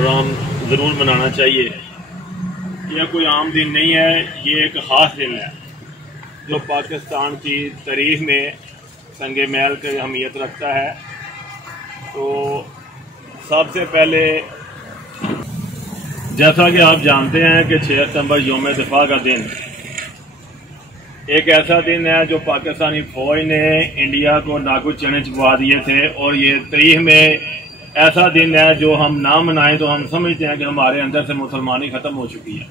Programme ज़रूर मनाना चाहिए। यह कोई आम दिन नहीं है, ये एक ख़ास दिन है जो पाकिस्तान की तारीख़ में संगे महल की अहमियत रखता है। तो सबसे पहले जैसा कि आप जानते हैं कि 6 सितंबर यौम दिफा का दिन एक ऐसा दिन है जो पाकिस्तानी फ़ौज ने इंडिया को नागुद चने चबवा दिए थे, और ये तारीख़ में ऐसा दिन है जो हम ना मनाएं तो हम समझते हैं कि हमारे अंदर से मुसलमानी ख़त्म हो चुकी है।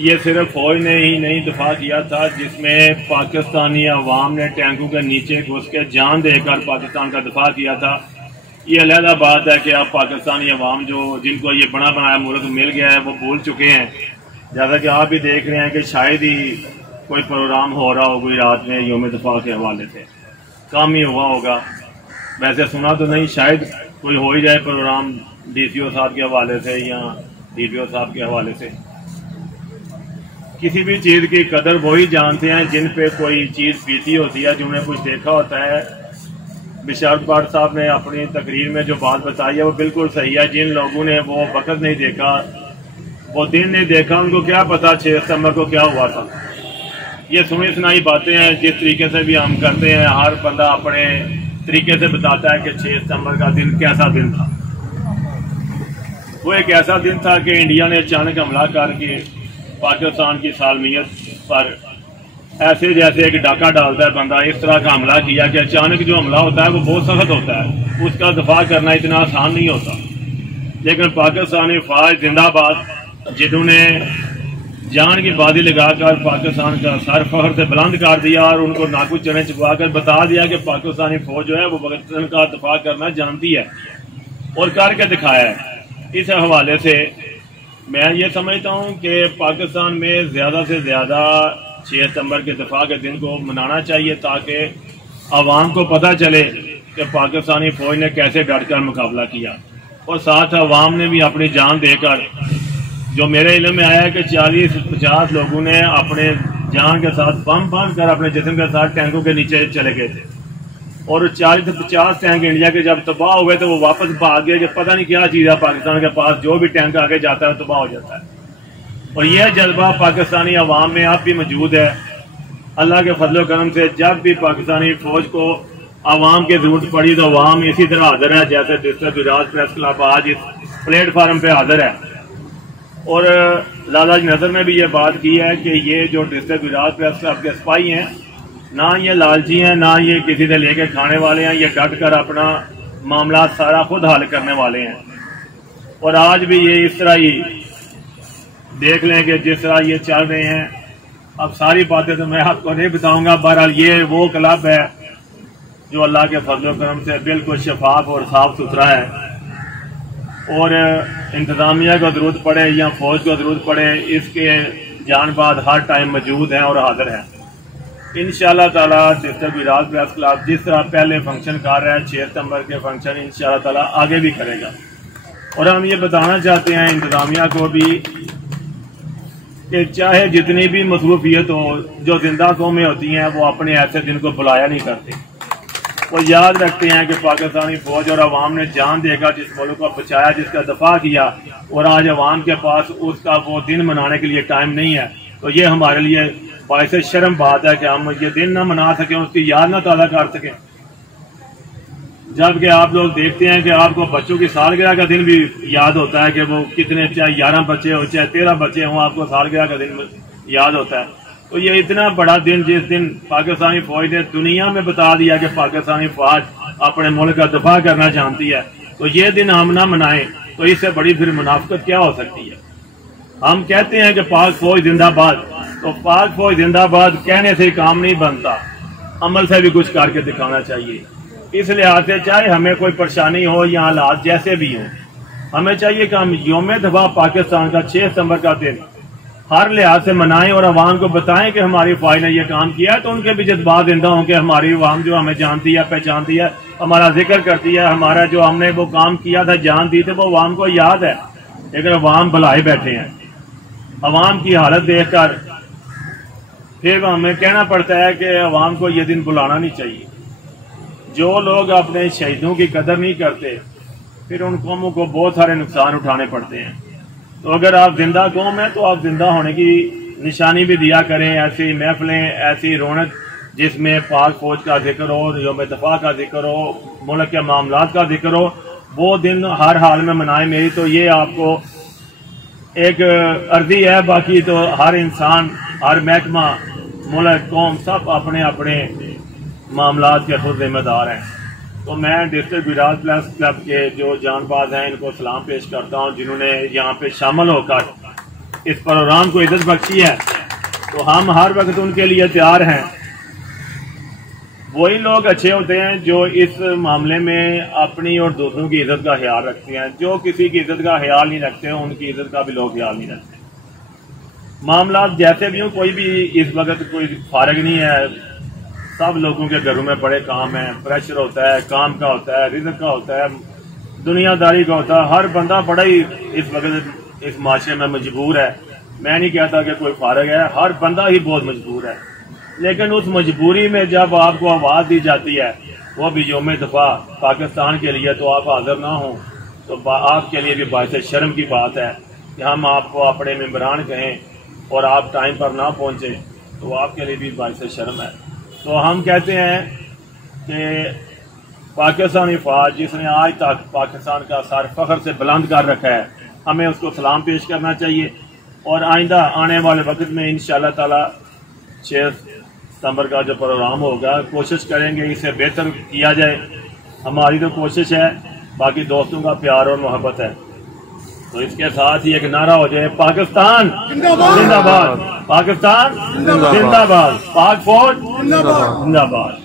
ये सिर्फ फ़ौज ने ही नहीं दिफा किया था, जिसमें पाकिस्तानी अवाम ने टैंकों के नीचे घुस के जान देकर पाकिस्तान का दिफा किया था। ये अलहदा बात है कि अब पाकिस्तानी अवाम जिनको ये बना बनाया मुल्क मिल गया है वो भूल चुके हैं। जैसा कि आप भी देख रहे हैं कि शायद ही कोई प्रोग्राम हो रहा हो कोई रात में यौम दिफा के हवाले से, कम ही हुआ होगा। वैसे सुना तो नहीं, शायद कोई हो ही जाए प्रोग्राम DCO साहब के हवाले से या DPO साहब के हवाले से। किसी भी चीज़ की कदर वही जानते हैं जिन पे कोई चीज़ बीती होती है, जिन्होंने कुछ देखा होता है। बिशारत भट्ट साहब ने अपनी तकरीर में जो बात बताई है वो बिल्कुल सही है। जिन लोगों ने वो वक्त नहीं देखा, वो दिन नहीं देखा, उनको क्या पता 6 सितंबर को क्या हुआ था। ये सुनी सुनाई बातें हैं, जिस तरीके से भी हम करते हैं, हर बंदा अपने तरीके से बताता है कि 6 सितंबर का दिन कैसा दिन था। वो एक ऐसा दिन था कि इंडिया ने अचानक हमला करके पाकिस्तान की सालमियत पर ऐसे जैसे एक डाका डालता है बंदा, इस तरह का हमला किया कि अचानक जो हमला होता है वो बहुत सख्त होता है, उसका दफा करना इतना आसान नहीं होता। लेकिन पाकिस्तानी फौज जिंदाबाद, जिन्होंने जान की बाजी लगाकर पाकिस्तान का सर फख्र से बुलंद कर दिया और उनको नाकू चने चबा कर बता दिया कि पाकिस्तानी फौज जो है वो पाकिस्तान का दफा करना जानती है और करके दिखाया है। इस हवाले से मैं ये समझता हूँ कि पाकिस्तान में ज़्यादा से ज़्यादा 6 सितंबर के दफा के दिन को मनाना चाहिए, ताकि आवाम को पता चले कि पाकिस्तानी फौज ने कैसे डट कर मुकाबला किया। और साथ आवाम ने भी अपनी जान देकर, जो मेरे इल्म में आया है कि 40-50 लोगों ने अपने जान के साथ बम बांध कर अपने जिस्म के साथ टैंकों के नीचे चले गए थे, और 40-50 टैंक इंडिया के जब तबाह हुए तो वो वापस भाग गए कि पता नहीं क्या चीज़ है पाकिस्तान के पास, जो भी टैंक आगे जाता है तबाह हो जाता है। और यह जज्बा पाकिस्तानी अवाम में अब भी मौजूद है। अल्लाह के फजल करम से जब भी पाकिस्तानी फौज को आवाम की जरूरत पड़ी तो अवाम इसी तरह हाजिर है, जैसे डिस्ट्रिक्ट गुजरात प्रेस क्लब आज इस प्लेटफार्म पे हाजिर है। और लाला जी नजर में भी ये बात की है कि ये जो डिस्ट्रिक्ट गुजरात प्रेस क्लब के सिपाही हैं, ना ये लालची हैं, ना ये किसी से लेके खाने वाले हैं, ये डट कर अपना मामला सारा खुद हल करने वाले हैं। और आज भी ये इस तरह ही देख लें कि जिस तरह ये चल रहे हैं। अब सारी बातें तो मैं आपको नहीं बताऊंगा, बहरहाल ये वो क्लब है जो अल्लाह के फजल करम से बिल्कुल शफाफ और साफ सुथरा है। और इंतजामिया को जरूरत पड़े या फौज को जरूरत पड़े, इसके जानबाज हर टाइम मौजूद हैं और हाजिर हैं। इंशाअल्लाह ताला डिस्ट्रिक्ट गुजरात प्रेस क्लब जिस तरह पहले फंक्शन कर रहा है, 6 सितंबर के फंक्शन इंशाअल्लाह ताला आगे भी करेगा। और हम ये बताना चाहते हैं इंतजामिया को भी कि चाहे जितनी भी मसरूफियत हो, जो जिंदा कौमें होती हैं वो अपने ऐसे दिन को बुलाया नहीं करते। वो याद रखते हैं कि पाकिस्तानी फौज और अवाम ने जान देकर जिस मुल्क को बचाया, जिसका दफा किया, और आज अवाम के पास उसका वो दिन मनाने के लिए टाइम नहीं है। तो ये हमारे लिए बाइस शर्म बात है कि हम ये दिन ना मना सकें, उसकी याद ना ताज़ा कर सकें। जबकि आप लोग देखते हैं कि आपको बच्चों की सालगिरह का दिन भी याद होता है कि वो कितने, चाहे 11 बच्चे हो चाहे 13 बच्चे हों, आपको सालगिरह का दिन याद होता है। तो ये इतना बड़ा दिन, जिस दिन पाकिस्तानी फौज ने दुनिया में बता दिया कि पाकिस्तानी फौज अपने मुल्क का दफा करना जानती है, तो ये दिन हम ना मनाएं तो इससे बड़ी फिर मुनाफिकत क्या हो सकती है। हम कहते हैं कि पाक फौज जिंदाबाद, तो पाक फौज जिंदाबाद कहने से काम नहीं बनता, अमल से भी कुछ करके दिखाना चाहिए। इस लिहाज से चाहे हमें कोई परेशानी हो या हालात जैसे भी हो, हमें चाहिए कि हम यौम दफा पाकिस्तान का 6 सितंबर का दिन हर लिहाज से मनाएं और अवाम को बताएं कि हमारी फौज ने यह काम किया है, तो उनके भी जज्बात जिंदा हों कि हमारी अवाम जो हमें जानती है, पहचानती है, हमारा जिक्र करती है, हमारा जो हमने वो काम किया था, जान दी थी, वो अवाम को याद है। लेकिन अवाम भुलाए बैठे हैं। अवाम की हालत देखकर फिर हमें कहना पड़ता है कि अवाम को यह दिन बुलाना नहीं चाहिए। जो लोग अपने शहीदों की कदर नहीं करते, फिर उन कौमों को बहुत सारे नुकसान उठाने पड़ते हैं। तो अगर आप जिंदा कौम है तो आप जिंदा होने की निशानी भी दिया करें, ऐसी महफिलें, ऐसी रौनक जिसमें पाक फौज का जिक्र हो, यौम दफा का जिक्र हो, मुल्क के मामलात का जिक्र हो, वो दिन हर हाल में मनाए। मेरी तो ये आपको एक अर्जी है, बाकी तो हर इंसान, हर महकमा, मुल्क, कौम सब अपने अपने मामलात के खुद जिम्मेदार हैं। तो मैं डिस्ट्रिक्ट विराज प्लस क्लब के जो जानबाज हैं इनको सलाम पेश करता हूं, जिन्होंने यहाँ पे शामिल होकर इस प्रोग्राम को इज्जत बख्शी है। तो हम हर वक्त उनके लिए तैयार हैं। वही लोग अच्छे होते हैं जो इस मामले में अपनी और दूसरों की इज्जत का ख्याल रखते हैं। जो किसी की इज्जत का ख्याल नहीं रखते हैं उनकी इज्जत का भी लोग ख्याल नहीं रखते। मामला जैसे भी हो, कोई भी इस वक्त कोई फारग नहीं है। सब लोगों के घरों में बड़े काम है, प्रेशर होता है, काम का होता है, रिज़्क़ का होता है, दुनियादारी का होता है। हर बंदा बड़ा ही इस वक्त इस माशरे में मजबूर है। मैं नहीं कहता कि कोई फारग है, हर बंदा ही बहुत मजबूर है। लेकिन उस मजबूरी में जब आपको आवाज़ दी जाती है, वो भी यौम दफा पाकिस्तान के लिए, तो आप हाजिर ना हो तो आपके लिए भी बायस शर्म की बात है कि हम आपको अपने मेंबरान कहें और आप टाइम पर ना पहुंचे, तो आपके लिए भी बायस शर्म है। तो हम कहते हैं कि पाकिस्तानी फौज जिसने आज तक पाकिस्तान का सर फख्र से बुलंद कर रखा है, हमें उसको सलाम पेश करना चाहिए। और आइंदा आने वाले वक्त में इंशाअल्लाह ताला 6 सितंबर का जो प्रोग्राम होगा, कोशिश करेंगे इसे बेहतर किया जाए। हमारी तो कोशिश है, बाकी दोस्तों का प्यार और मोहब्बत है। तो इसके साथ ही एक नारा हो जाए, पाकिस्तान जिंदाबाद, पाकिस्तान जिंदाबाद, पाक फौज जिंदाबाद।